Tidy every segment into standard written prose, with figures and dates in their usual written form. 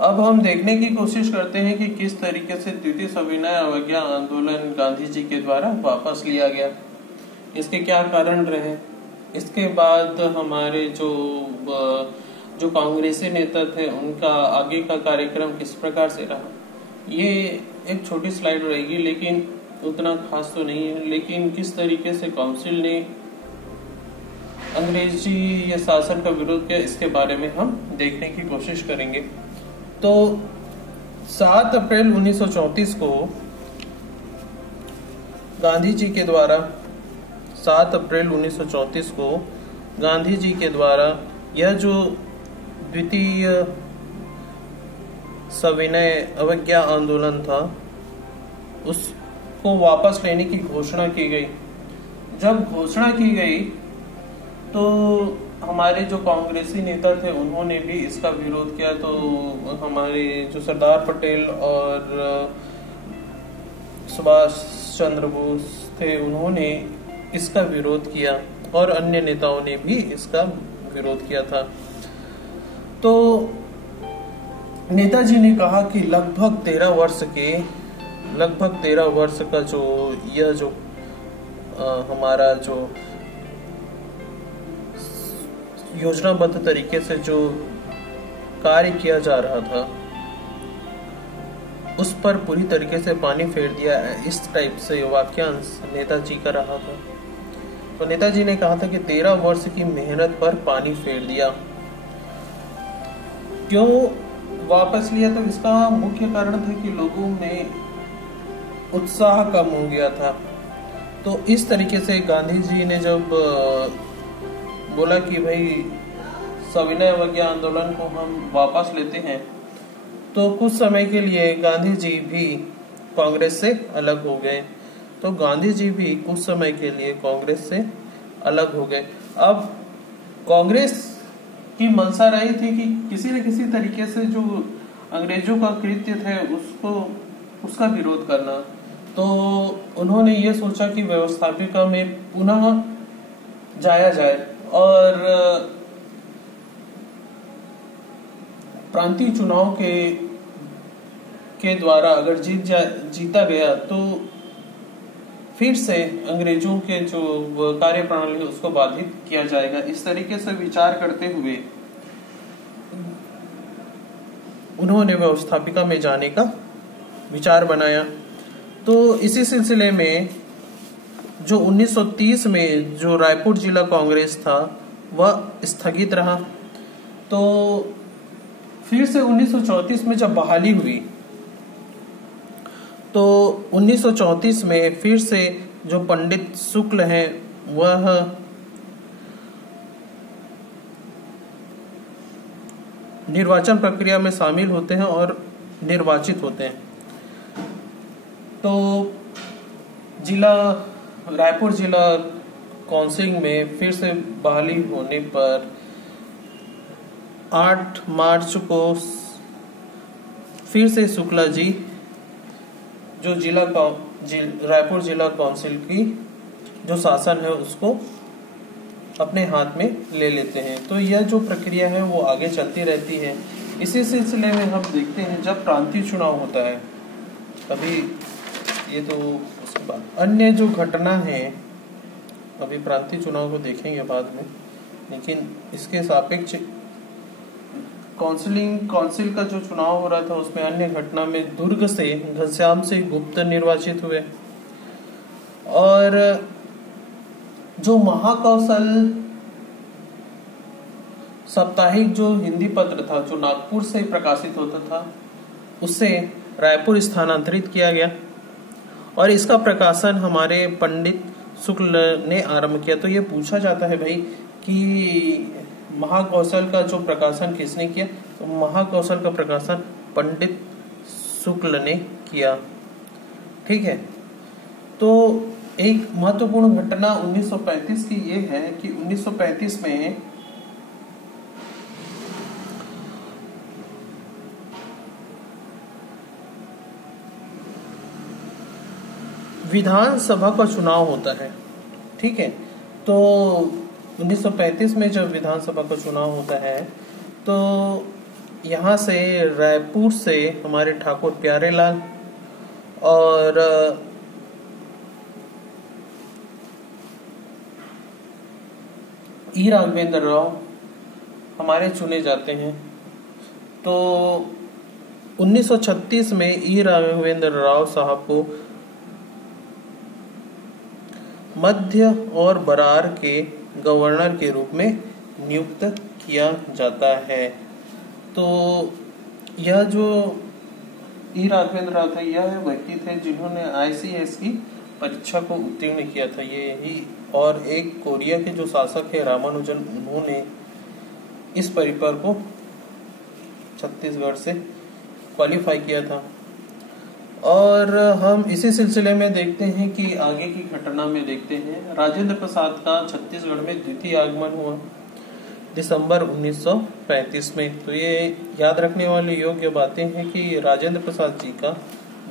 अब हम देखने की कोशिश करते हैं कि किस तरीके से द्वितीय सविनय अवज्ञा आंदोलन गांधी जी के द्वारा वापस लिया गया, इसके क्या कारण रहे। इसके बाद हमारे जो कांग्रेसी नेता थे उनका आगे का कार्यक्रम किस प्रकार से रहा। ये एक छोटी स्लाइड रहेगी, लेकिन उतना खास तो नहीं है। लेकिन किस तरीके से काउंसिल ने अंग्रेजी शासन का विरोध किया, इसके बारे में हम देखने की कोशिश करेंगे। तो 7 अप्रैल 1934 को गांधी जी के द्वारा 7 अप्रैल 1934 को गांधी जी के द्वारा यह जो द्वितीय सविनय अवज्ञा आंदोलन था उसको वापस लेने की घोषणा की गई। जब घोषणा की गई तो हमारे जो कांग्रेसी नेता थे उन्होंने भी इसका विरोध किया। तो हमारे जो सरदार पटेल और सुभाष चंद्र बोस थे उन्होंने इसका विरोध किया और अन्य नेताओं ने भी इसका विरोध किया था। तो नेताजी ने कहा कि लगभग 13 वर्ष का जो हमारा जो योजनाबद्ध तरीके से जो कार्य किया जा रहा था उस पर पूरी तरीके से पानी फेर दिया, इस टाइप से वाक्यांश नेताजी का रहा था। तो नेताजी ने कहा था कि 13 वर्ष की मेहनत पर पानी फेर दिया। क्यों वापस लिया? तो इसका मुख्य कारण था कि लोगों में उत्साह कम हो गया था। तो इस तरीके से गांधी जी ने जब बोला कि भाई सविनय अवज्ञा आंदोलन को हम वापस लेते हैं, तो कुछ समय के लिए गांधी जी भी कांग्रेस से अलग हो गए। तो गांधी जी भी कुछ समय के लिए कांग्रेस से अलग हो गए। अब कांग्रेस की मंशा रही थी कि किसी न किसी तरीके से जो अंग्रेजों का कृत्य थे उसका विरोध करना। तो उन्होंने ये सोचा कि व्यवस्थापिका में पुनः जाया जाए और प्रांतीय चुनाव के द्वारा अगर जीता गया तो फिर से अंग्रेजों के जो कार्य प्रणाली उसको बाधित किया जाएगा। इस तरीके से विचार करते हुए उन्होंने व्यवस्थापिका में जाने का विचार बनाया। तो इसी सिलसिले में जो 1930 में जो रायपुर जिला कांग्रेस था वह स्थगित रहा। तो फिर से 1934 में जब बहाली हुई तो 1934 में फिर से जो पंडित शुक्ल हैं वह निर्वाचन प्रक्रिया में शामिल होते हैं और निर्वाचित होते हैं। तो रायपुर जिला काउंसिल में फिर से बहाली होने पर 8 मार्च को फिर से शुक्ला जी जो रायपुर जिला काउंसिल की जो शासन है उसको अपने हाथ में ले लेते हैं। तो यह जो प्रक्रिया है वो आगे चलती रहती है। इसी सिलसिले में हम देखते हैं जब प्रांतीय चुनाव होता है अभी ये तो उसके बाद अन्य जो घटना है, अभी प्रांतीय चुनाव को देखेंगे बाद में, लेकिन इसके सापेक्ष काउंसिल का जो चुनाव हो रहा था उसमें अन्य घटना में दुर्ग से घनश्याम सिंह गुप्त निर्वाचित हुए और जो महाकौशल साप्ताहिक जो हिंदी पत्र था जो नागपुर से प्रकाशित होता था उससे रायपुर स्थानांतरित किया गया और इसका प्रकाशन हमारे पंडित शुक्ल ने आरंभ किया। तो ये पूछा जाता है भाई कि महाकौशल का जो प्रकाशन किसने किया? तो महाकौशल का प्रकाशन पंडित शुक्ल ने किया। ठीक है। तो एक महत्वपूर्ण घटना 1935 की ये है कि 1935 में विधानसभा का चुनाव होता है। ठीक है। तो 1935 में जब विधानसभा का चुनाव होता है तो यहाँ से रायपुर से हमारे ठाकुर प्यारेलाल और ई राघवेंद्र राव हमारे चुने जाते हैं। तो 1936 में ई राघवेंद्र राव साहब को मध्य और बरार के गवर्नर के रूप में नियुक्त किया जाता है। तो यह जो ई राघवेंद्र राव थे, यह व्यक्ति थे जिन्होंने ICS की परीक्षा को उत्तीर्ण किया था। ये ही और एक कोरिया के जो शासक है रामानुजन, उन्होंने इस पेपर को छत्तीसगढ़ से क्वालिफाई किया था। और हम इसी सिलसिले में देखते हैं कि आगे की घटना में देखते हैं राजेंद्र प्रसाद का छत्तीसगढ़ में द्वितीय आगमन हुआ दिसंबर 1935 में। तो ये याद रखने वाली योग्य बातें हैं कि राजेंद्र प्रसाद जी का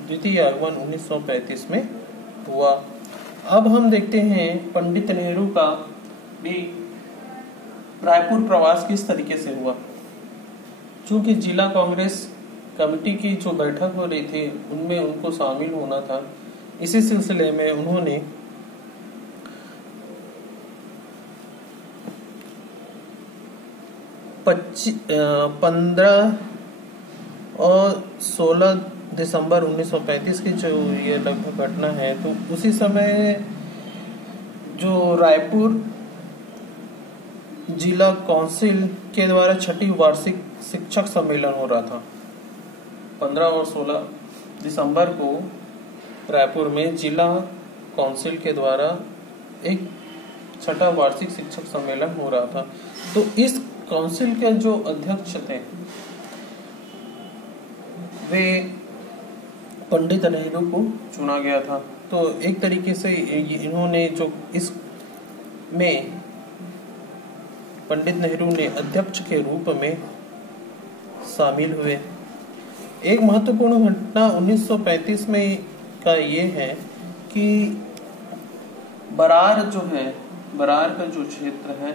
द्वितीय आगमन 1935 में हुआ। अब हम देखते हैं पंडित नेहरू का भी रायपुर प्रवास किस तरीके से हुआ। चूंकि जिला कांग्रेस कमेटी की जो बैठक हो रही थी उनमें उनको शामिल होना था, इसी सिलसिले में उन्होंने 15 और 16 दिसंबर 1935 की जो ये लगभग घटना है, तो उसी समय जो रायपुर जिला काउंसिल के द्वारा छठी वार्षिक शिक्षक सम्मेलन हो रहा था। 15 और 16 दिसंबर को रायपुर में जिला काउंसिल के द्वारा एक छठा वार्षिक शिक्षक सम्मेलन हो रहा था। तो इस काउंसिल के जो अध्यक्ष थे वे पंडित नेहरू को चुना गया था। तो एक तरीके से इन्होंने जो इस में पंडित नेहरू ने अध्यक्ष के रूप में शामिल हुए। एक महत्वपूर्ण घटना 1935 में का ये है कि बरार जो है, बरार का जो क्षेत्र है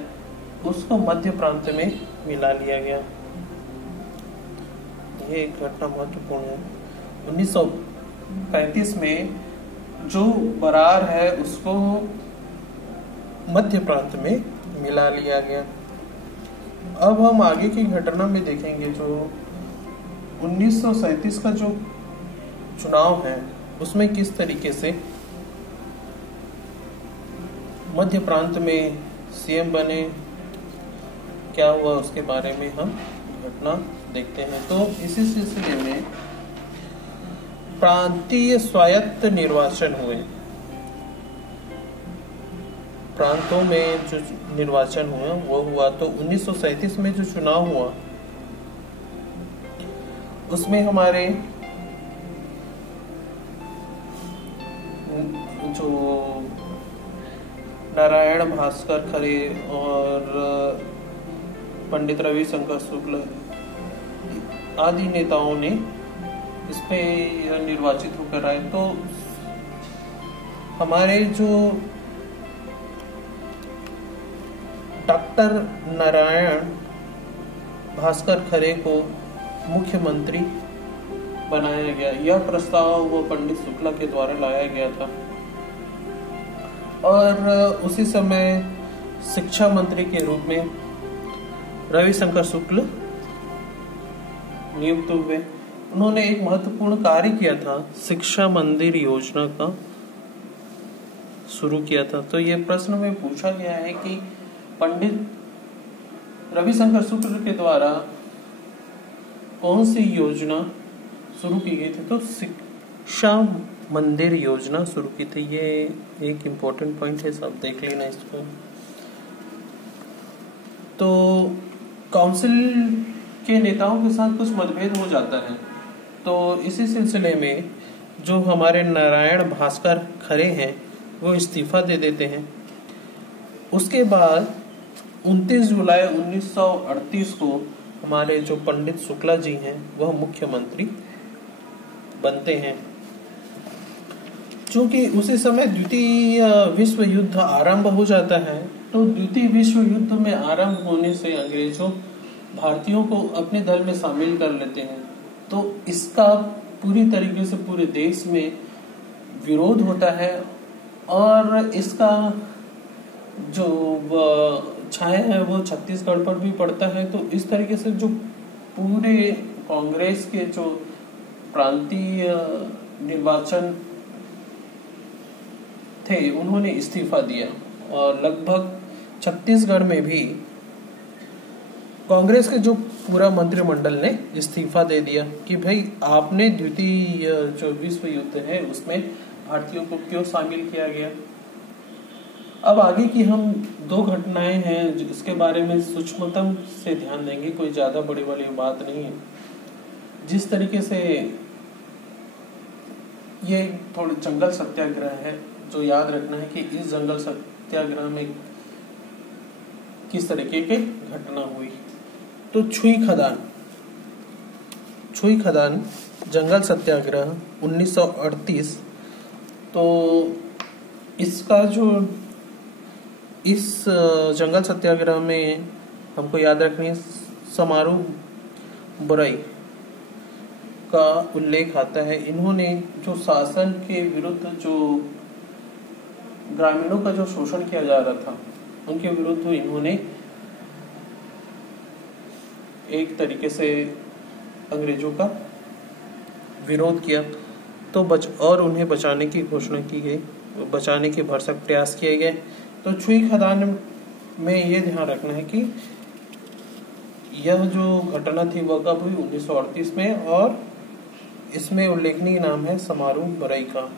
उसको मध्य प्रांत में मिला लिया गया। ये एक घटना महत्वपूर्ण है। 1935 में जो बरार है उसको मध्य प्रांत में मिला लिया गया। अब हम आगे की घटना में देखेंगे जो 1937 का जो चुनाव है उसमें किस तरीके से मध्य प्रांत में सीएम बने, क्या हुआ उसके बारे में हम घटना देखते हैं। तो इसी सिलसिले में प्रांतीय स्वायत्त निर्वाचन हुए। प्रांतों में जो निर्वाचन हुआ वो हुआ। तो 1937 में जो चुनाव हुआ उसमें हमारे जो नारायण भास्कर खरे और पंडित रविशंकर शुक्ल आदि नेताओं ने इस पे निर्वाचित होकर आए। तो हमारे जो डॉक्टर नारायण भास्कर खरे को मुख्यमंत्री बनाया गया। यह प्रस्ताव वो पंडित शुक्ला के द्वारा लाया गया था। और उसी समय शिक्षा मंत्री के रूप में रविशंकर शुक्ल नियुक्त हुए। उन्होंने एक महत्वपूर्ण कार्य किया था, शिक्षा मंदिर योजना का शुरू किया था। तो ये प्रश्न में पूछा गया है कि पंडित रविशंकर शुक्ल के द्वारा कौन सी योजना शुरू की गई थी। तो शिक्षा मंदिर योजना शुरू की थी। ये एक इम्पोर्टेंट पॉइंट है, सब देख लेना इसको। तो काउंसिल के नेताओं के साथ कुछ मतभेद हो जाता है। तो इसी सिलसिले में जो हमारे नारायण भास्कर खरे हैं वो इस्तीफा दे देते हैं। उसके बाद 29 जुलाई 1938 को हमारे जो पंडित शुक्ला जी हैं वह मुख्यमंत्री बनते हैं। चूंकि उसी समय द्वितीय विश्व युद्ध आरंभ हो जाता है, तो द्वितीय विश्व युद्ध में आरंभ होने से अंग्रेजों भारतीयों को अपने दल में शामिल कर लेते हैं, तो इसका पूरी तरीके से पूरे देश में विरोध होता है और इसका जो छाया है वो छत्तीसगढ़ पर भी पड़ता है। तो इस तरीके से जो पूरे कांग्रेस के जो प्रांतीय निर्वाचन थे उन्होंने इस्तीफा दिया और लगभग छत्तीसगढ़ में भी कांग्रेस के जो पूरा मंत्रिमंडल ने इस्तीफा दे दिया कि भाई आपने द्वितीय जो विश्व युद्ध है उसमें भारतीयों को क्यों शामिल किया गया। अब आगे की हम दो घटनाएं हैं जिसके बारे में सूक्ष्मतम से ध्यान देंगे, कोई ज्यादा बड़ी वाली बात नहीं है। जिस तरीके से ये थोड़े जंगल सत्याग्रह है, जो याद रखना है कि इस जंगल सत्याग्रह में किस तरीके की घटना हुई। तो छुई खदान जंगल सत्याग्रह 1938। तो इसका जो इस जंगल सत्याग्रह में हमको याद रखनी समारोह बुराई का उल्लेख आता है। इन्होंने जो शासन के विरुद्ध जो ग्रामीणों का जो शोषण किया जा रहा था उनके विरुद्ध इन्होंने एक तरीके से अंग्रेजों का विरोध किया तो और उन्हें बचाने की घोषणा की गई, बचाने के भरसक प्रयास किए गए। तो छुई खदान में ये ध्यान रखना है कि यह जो घटना थी वह कब हुई 1938 में और इसमें उल्लेखनीय नाम है समारोह बुराई का।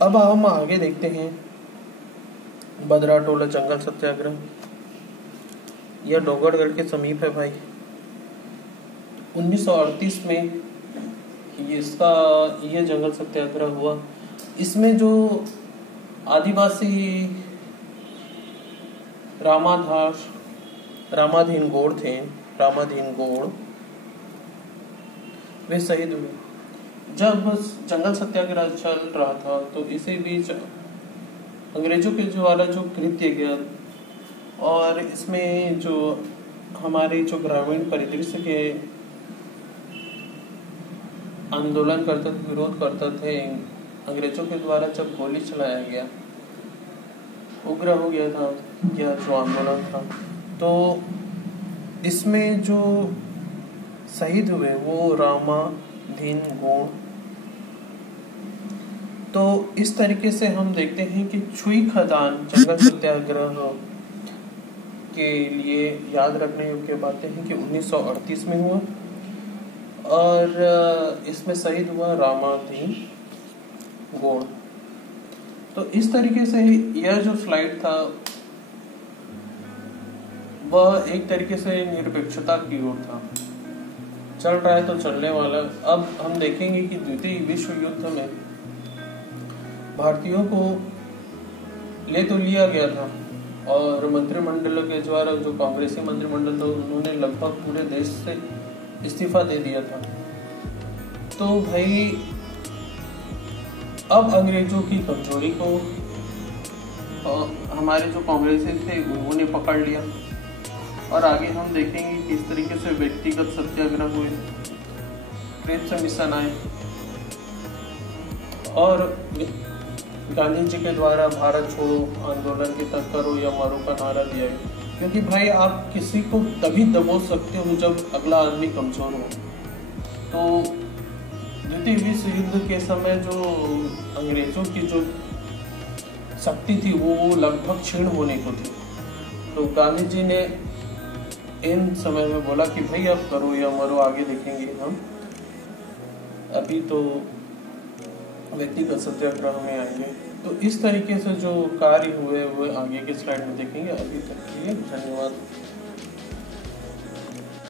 अब हम आगे देखते हैं बदराटोला जंगल सत्याग्रह। यह डोंगरगढ़ के समीप है भाई। 1938 में यह जंगल सत्याग्रह हुआ। इसमें जो आदिवासी रामाधीन गोड़ थे, वे शहीद हुए। जब जंगल सत्याग्रह चल रहा था तो इसी बीच अंग्रेजों के द्वारा जो कृत्य किया और इसमें जो हमारे जो ग्रामीण परिदृश्य के आंदोलन करते थे, विरोध करते थे, अंग्रेजों के द्वारा जब गोली चलाया गया, उग्र हो गया था यह जो आंदोलन था। तो इसमें जो शहीद हुए वो रामाधीन गोड़। तो इस तरीके से हम देखते हैं कि छुई खदान जंगल सत्याग्रह के लिए याद रखने योग्य बातें हैं कि 1938 में हुआ और इसमें शहीद हुआ रामाधीन गोड़। तो इस तरीके से यह जो स्लाइड था वह एक तरीके से निरपेक्षता की ओर था। चल रहा है तो चलने वाला। अब हम देखेंगे कि द्वितीय विश्व युद्ध में भारतीयों को ले तो लिया गया था और मंत्रिमंडल के द्वारा जो कांग्रेसी मंत्रिमंडल था उन्होंने लगभग पूरे देश से इस्तीफा दे दिया था। तो भाई अब अंग्रेजों की कमजोरी को हमारे जो कांग्रेसी थे उन्होंने पकड़ लिया और आगे हम देखेंगे कि किस तरीके से व्यक्तिगत सत्याग्रह हुए, क्रिप्स मिशन आए और गांधी जी के द्वारा भारत छोड़ो आंदोलन के तक करो या मारो का नारा दिया गया। क्योंकि भाई आप किसी को तभी दबो सकते हो जब अगला आदमी कमजोर हो। तो द्वितीय विश्व युद्ध के समय जो अंग्रेजों की जो शक्ति थी वो लगभग क्षीण होने को थी। तो गांधी जी ने इन समय में बोला कि भाई अब करो या मरो, आगे देखेंगे हम, अभी तो व्यक्तिगत सत्याग्रह में आएंगे। तो इस तरीके से जो कार्य हुए वो आगे के स्लाइड में देखेंगे। अभी तक के लिए धन्यवाद।